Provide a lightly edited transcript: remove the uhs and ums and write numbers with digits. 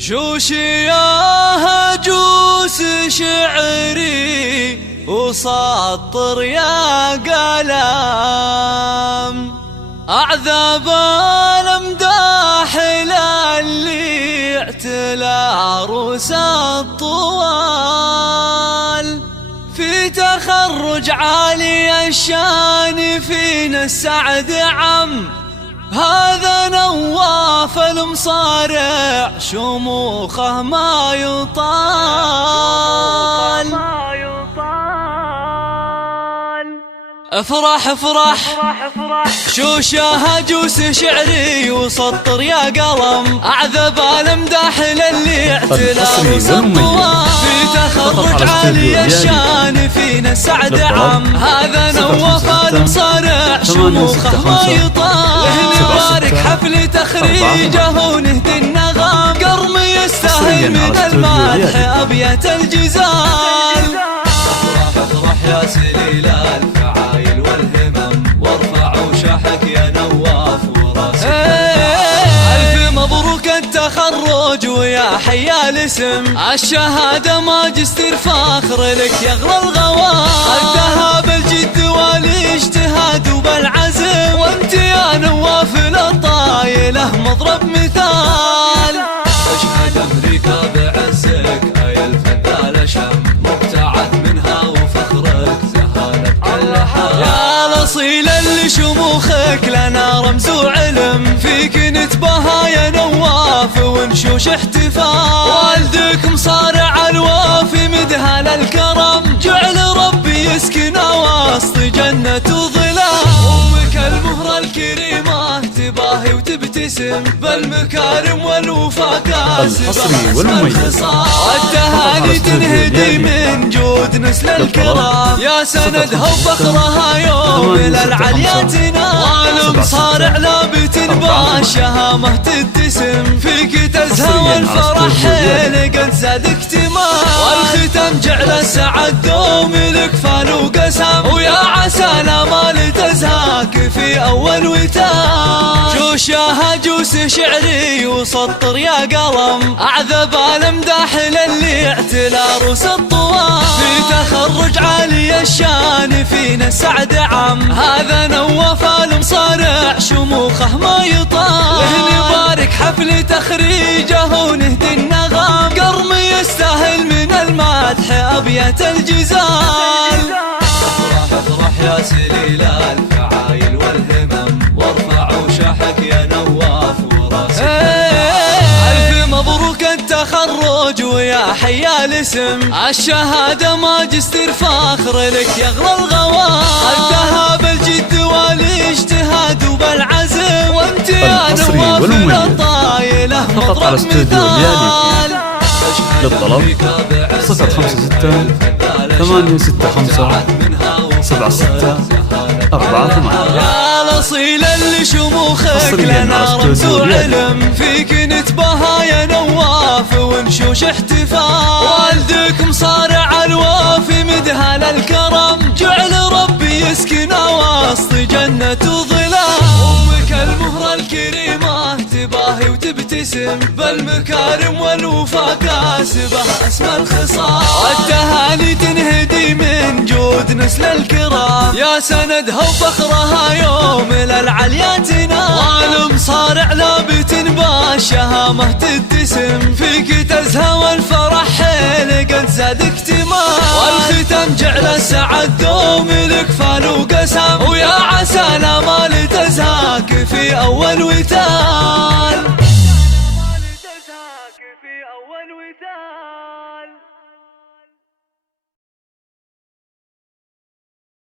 شوشي يا هجوس شعري وسطر يا قلم أعذب الأمداح للي اعتلى عروس الطوال في تخرج عالي الشان فينا السعد عم هذا نواف المصارع شموخه ما يطال افرح افرح شوشه هجوس شعري وسطر يا قلم أعذب الامداح للي اعتلى وسطوال في تخرج عالي الشان فينا السعد عم هذا نواف المصارع شموخه ما يطال نبارك حفل تخريجه ونهدي النغم قرم يستاهل من المدح أبيات الجزال افرح يا سليل الفعايل والهمم وارفعوا شحك يا نواف وراسك ألف مبروك التخرج ويا حيا الاسم الشهادة ماجستير فاخر لك يغلى الغوام خدها بالجد والاجتهاد وبالعزم وانت يا نواف للطايله مضرب مثال اشهد امريكا بعزك اي الفذاله شم مبتعث منها وفخرك زهانه بكل حال يا الاصيل اللي شموخك لنا رمز وعلم فيك نتباهى يا نواف ونشوش احتفال والدك مصارع الوافي مدهل الكرم جعل ربي يسكن وسط جنة وظلال أمك المهرة الكريمة تباهي وتبتسم بالمكارم والوفاء كاسبة اسم الخصال والتهاني تنهدي من جود نسل الكرام يا سندها وفخرها يوم للعليا تنال مصارع لابت بالشهامة تبتسم فيك تزهى والفرح لقد زاد اكتمال والختم جعل السعد دوم لك فال وقسم ويا عسى الامال تزهاك في اول وتال شوشه هجوس شعري وسطر يا قلم أعذب الامداح للي اعتلى عروس الطوال في تخرج عالي الشان فينا السعد عم هذا نواف المصارع شموخه ما يطال نبارك حفل تخريجه ونهدي النغم قرم يستاهل من المدح أبيات الجزال افرح يا سليل الفعايل والهمم وارفعوا شحك يا نواف وراسك ألف مبروك التخرج ويا حيا الاسم الشهادة ماجستير فاخر لك يغلى الغوام خدها بالجد والاجتهاد وبالعزم وانت يا نواف للطايله مضرب مثال للطلب 056 865 76 48 يا الاصيل اللي شموخك لنا رمز وعلم فيك نتباهى يا نواف ونشوش احتفال والدك مصارع الوافي مدهل الكرم جعل ربي يسكن وسط جنة وظلال أمك المهرة الكريمة تباهي وتبتسم بالمكارم والوفاء كاسبة اسم الخصال والتهاني تنهدي من جود نسل الكرام يا سندها وفخرها يوم للعليا تنال والمصارع لابت بالشهامة تبتسم فيك تزهى والفرح لقد زاد اكتمال والختم جعل السعد دوم لك فال وقسم ويا عسى الامال تزهاك في اول وتال